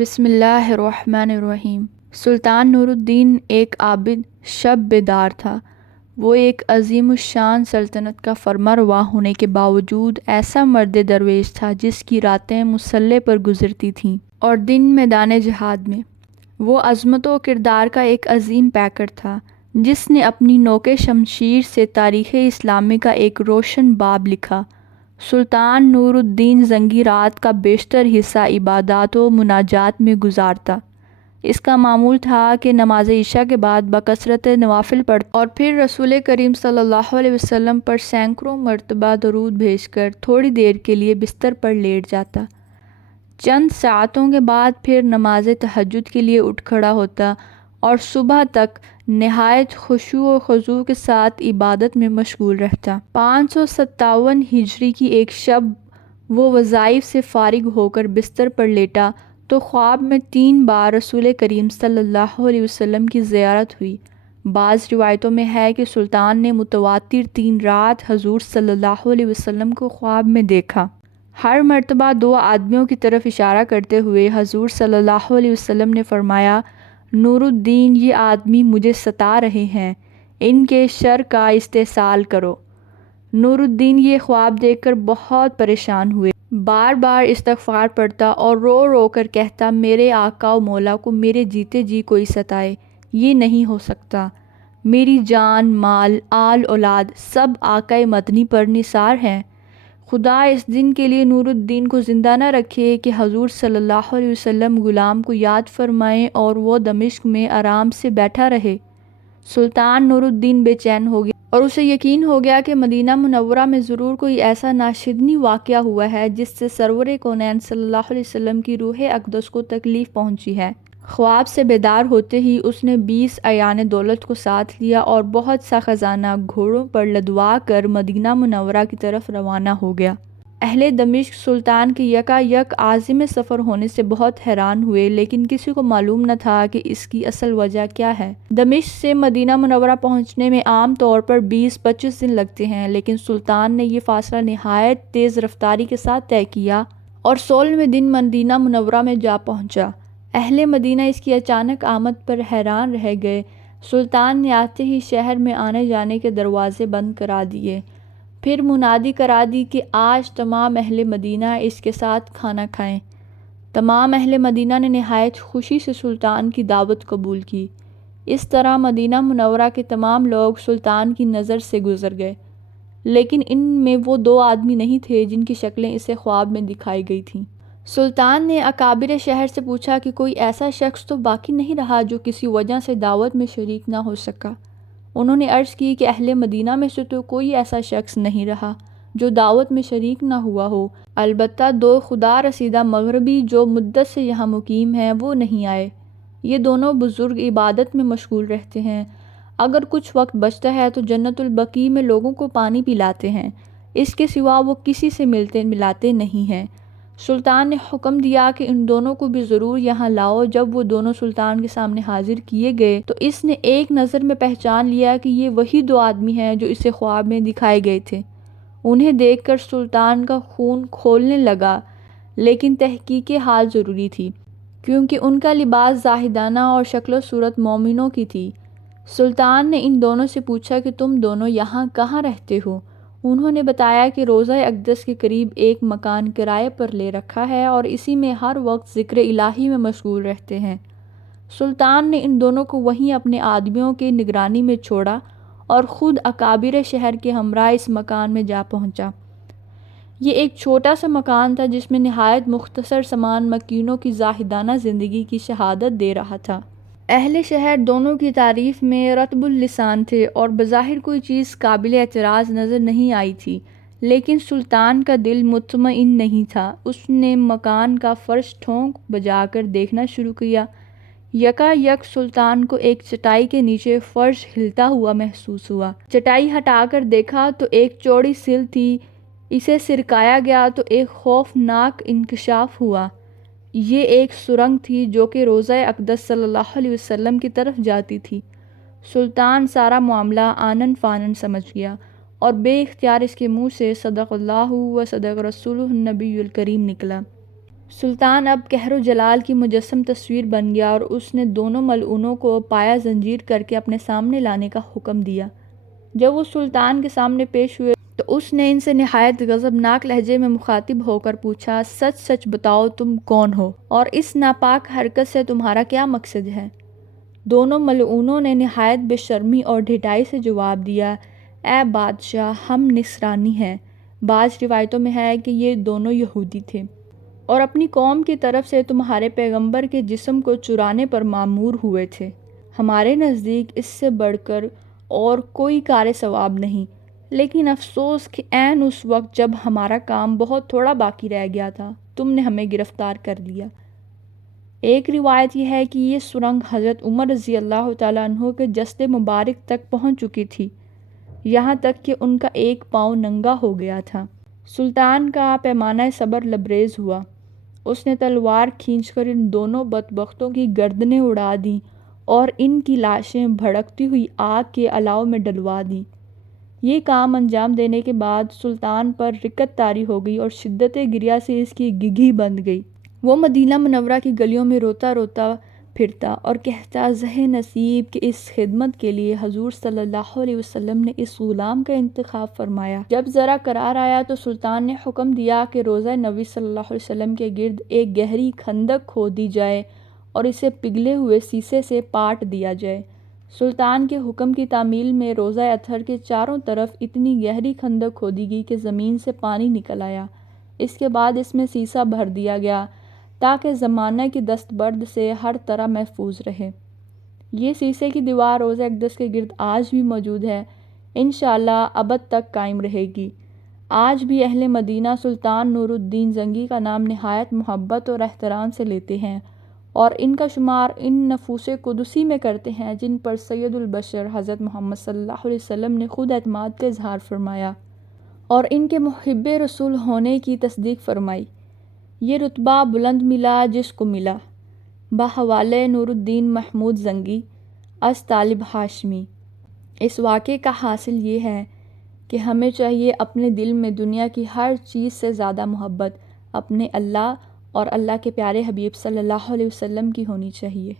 بسم اللہ الرحمن الرحیم۔ سلطان نور الدین ایک عابد شب بیدار تھا۔ وہ ایک عظیم الشان سلطنت کا فرمانروا ہونے کے باوجود ایسا مرد درویش تھا جس کی راتیں مسلح پر گزرتی تھیں اور دن میدان جہاد میں۔ وہ عظمت و کردار کا ایک عظیم پیکر تھا جس نے اپنی نوک شمشیر سے تاریخ اسلامی کا ایک روشن باب لکھا۔ سلطان نور الدین زنگی رات کا بیشتر حصہ عبادات و مناجات میں گزارتا۔ اس کا معمول تھا کہ نماز عشاء کے بعد بکثرت نوافل پڑھتا اور پھر رسول کریم صلی اللہ علیہ وسلم پر سینکڑوں مرتبہ درود بھیج کر تھوڑی دیر کے لیے بستر پر لیٹ جاتا۔ چند ساعتوں کے بعد پھر نماز تہجد کے لیے اٹھ کھڑا ہوتا اور صبح تک نہایت خشوع و خضوع کے ساتھ عبادت میں مشغول رہتا۔ 557 ہجری کی ایک شب وہ وظائف سے فارغ ہو کر بستر پر لیٹا تو خواب میں 3 بار رسول کریم صلی اللہ علیہ وسلم کی زیارت ہوئی۔ بعض روایتوں میں ہے کہ سلطان نے متواتر 3 رات حضور صلی اللہ علیہ وسلم کو خواب میں دیکھا۔ ہر مرتبہ 2 آدمیوں کی طرف اشارہ کرتے ہوئے حضور صلی اللہ علیہ وسلم نے فرمایا، نور الدین، یہ آدمی مجھے ستا رہے ہیں، ان کے شر کا استحصال کرو۔ نور الدین یہ خواب دیکھ کر بہت پریشان ہوئے، بار بار استغفار پڑھتا اور رو رو کر کہتا، میرے آقا و مولا کو میرے جیتے جی کوئی ستائے، یہ نہیں ہو سکتا۔ میری جان، مال، آل اولاد سب آقا مدنی پر نثار ہیں۔ خدا اس دن کے لیے نور الدین کو زندہ نہ رکھے کہ حضور صلی اللہ علیہ وسلم غلام کو یاد فرمائیں اور وہ دمشق میں آرام سے بیٹھا رہے۔ سلطان نور الدین بے چین ہو گیا اور اسے یقین ہو گیا کہ مدینہ منورہ میں ضرور کوئی ایسا ناشدنی واقعہ ہوا ہے جس سے سرور کونین صلی اللہ علیہ وسلم کی روح اقدس کو تکلیف پہنچی ہے۔ خواب سے بیدار ہوتے ہی اس نے 20 اعیان دولت کو ساتھ لیا اور بہت سا خزانہ گھوڑوں پر لدوا کر مدینہ منورہ کی طرف روانہ ہو گیا۔ اہل دمشق سلطان کے یکا یک عازم سفر ہونے سے بہت حیران ہوئے، لیکن کسی کو معلوم نہ تھا کہ اس کی اصل وجہ کیا ہے۔ دمشق سے مدینہ منورہ پہنچنے میں عام طور پر 20-25 دن لگتے ہیں، لیکن سلطان نے یہ فاصلہ نہایت تیز رفتاری کے ساتھ طے کیا اور 16ویں دن مدینہ منورہ میں جا پہنچا۔ اہل مدینہ اس کی اچانک آمد پر حیران رہ گئے۔ سلطان نے آتے ہی شہر میں آنے جانے کے دروازے بند کرا دیے، پھر منادی کرا دی کہ آج تمام اہل مدینہ اس کے ساتھ کھانا کھائیں۔ تمام اہل مدینہ نے نہایت خوشی سے سلطان کی دعوت قبول کی۔ اس طرح مدینہ منورہ کے تمام لوگ سلطان کی نظر سے گزر گئے، لیکن ان میں وہ 2 آدمی نہیں تھے جن کی شکلیں اسے خواب میں دکھائی گئی تھیں۔ سلطان نے اکابر شہر سے پوچھا کہ کوئی ایسا شخص تو باقی نہیں رہا جو کسی وجہ سے دعوت میں شریک نہ ہو سکا۔ انہوں نے عرض کی کہ اہل مدینہ میں سے تو کوئی ایسا شخص نہیں رہا جو دعوت میں شریک نہ ہوا ہو، البتہ 2 خدا رسیدہ مغربی جو مدت سے یہاں مقیم ہیں وہ نہیں آئے۔ یہ دونوں بزرگ عبادت میں مشغول رہتے ہیں، اگر کچھ وقت بچتا ہے تو جنت البقیع میں لوگوں کو پانی پلاتے ہیں، اس کے سوا وہ کسی سے ملتے ملاتے نہیں ہیں۔ سلطان نے حکم دیا کہ ان دونوں کو بھی ضرور یہاں لاؤ۔ جب وہ دونوں سلطان کے سامنے حاضر کیے گئے تو اس نے ایک نظر میں پہچان لیا کہ یہ وہی 2 آدمی ہیں جو اسے خواب میں دکھائے گئے تھے۔ انہیں دیکھ کر سلطان کا خون کھولنے لگا، لیکن تحقیق حال ضروری تھی کیونکہ ان کا لباس زاہدانہ اور شکل و صورت مومنوں کی تھی۔ سلطان نے ان دونوں سے پوچھا کہ تم دونوں یہاں کہاں رہتے ہو؟ انہوں نے بتایا کہ روضہ اقدس کے قریب ایک مکان کرائے پر لے رکھا ہے اور اسی میں ہر وقت ذکر الہی میں مشغول رہتے ہیں۔ سلطان نے ان دونوں کو وہیں اپنے آدمیوں کے نگرانی میں چھوڑا اور خود اکابر شہر کے ہمراہ اس مکان میں جا پہنچا۔ یہ ایک چھوٹا سا مکان تھا جس میں نہایت مختصر سامان مکینوں کی زاہدانہ زندگی کی شہادت دے رہا تھا۔ اہل شہر دونوں کی تعریف میں رطب اللسان تھے اور بظاہر کوئی چیز قابل اعتراض نظر نہیں آئی تھی، لیکن سلطان کا دل مطمئن نہیں تھا۔ اس نے مکان کا فرش ٹھونک بجا کر دیکھنا شروع کیا۔ یکا یک سلطان کو ایک چٹائی کے نیچے فرش ہلتا ہوا محسوس ہوا۔ چٹائی ہٹا کر دیکھا تو ایک چوڑی سل تھی، اسے سرکایا گیا تو ایک خوفناک انکشاف ہوا۔ یہ ایک سرنگ تھی جو کہ روضہ اقدس صلی اللہ علیہ وسلم کی طرف جاتی تھی۔ سلطان سارا معاملہ آنن فانن سمجھ گیا اور بے اختیار اس کے منہ سے صدق اللہ و صدق رسولہ النبی الکریم نکلا۔ سلطان اب قہر و جلال کی مجسم تصویر بن گیا اور اس نے دونوں ملعونوں کو پایا زنجیر کر کے اپنے سامنے لانے کا حکم دیا۔ جب وہ سلطان کے سامنے پیش ہوئے تو اس نے ان سے نہایت غضبناک لہجے میں مخاطب ہو کر پوچھا، سچ سچ بتاؤ تم کون ہو اور اس ناپاک حرکت سے تمہارا کیا مقصد ہے؟ دونوں ملعونوں نے نہایت بے شرمی اور ڈھٹائی سے جواب دیا، اے بادشاہ، ہم نصرانی ہیں۔ بعض روایتوں میں ہے کہ یہ دونوں یہودی تھے اور اپنی قوم کی طرف سے تمہارے پیغمبر کے جسم کو چرانے پر مامور ہوئے تھے۔ ہمارے نزدیک اس سے بڑھ کر اور کوئی کار ثواب نہیں، لیکن افسوس کہ عین اس وقت جب ہمارا کام بہت تھوڑا باقی رہ گیا تھا تم نے ہمیں گرفتار کر لیا۔ ایک روایت یہ ہے کہ یہ سرنگ حضرت عمر رضی اللہ تعالیٰ عنہ کے جسد مبارک تک پہنچ چکی تھی، یہاں تک کہ ان کا ایک پاؤں ننگا ہو گیا تھا۔ سلطان کا پیمانہ صبر لبریز ہوا، اس نے تلوار کھینچ کر ان دونوں بدبختوں کی گردنیں اڑا دیں اور ان کی لاشیں بھڑکتی ہوئی آگ کے الاؤ میں ڈلوا دیں۔ یہ کام انجام دینے کے بعد سلطان پر رکت طاری ہو گئی اور شدت گریہ سے اس کی گگھی بند گئی۔ وہ مدینہ منورہ کی گلیوں میں روتا روتا پھرتا اور کہتا، زہ نصیب کہ اس خدمت کے لیے حضور صلی اللہ علیہ وسلم نے اس غلام کا انتخاب فرمایا۔ جب ذرا قرار آیا تو سلطان نے حکم دیا کہ روضہ نبی صلی اللہ علیہ وسلم کے گرد ایک گہری خندق کھود دی جائے اور اسے پگھلے ہوئے سیسے سے پاٹ دیا جائے۔ سلطان کے حکم کی تعمیل میں روضہ اطہر کے چاروں طرف اتنی گہری خندق کھودی گئی کہ زمین سے پانی نکل آیا۔ اس کے بعد اس میں سیسا بھر دیا گیا تاکہ زمانہ کی دست برد سے ہر طرح محفوظ رہے۔ یہ سیسے کی دیوار روضہ اقدس کے گرد آج بھی موجود ہے، انشاءاللہ ابد تک قائم رہے گی۔ آج بھی اہل مدینہ سلطان نور الدین زنگی کا نام نہایت محبت اور احترام سے لیتے ہیں اور ان کا شمار ان نفوس قدسی میں کرتے ہیں جن پر سید البشر حضرت محمد صلی اللہ علیہ وسلم نے خود اعتماد کا اظہار فرمایا اور ان کے محب رسول ہونے کی تصدیق فرمائی۔ یہ رتبہ بلند ملا جس کو ملا۔ بحوالہ نور الدین محمود زنگی از طالب ہاشمی۔ اس واقعے کا حاصل یہ ہے کہ ہمیں چاہیے اپنے دل میں دنیا کی ہر چیز سے زیادہ محبت اپنے اللہ اور اللہ کے پیارے حبیب صلی اللہ علیہ وسلم کی ہونی چاہیے۔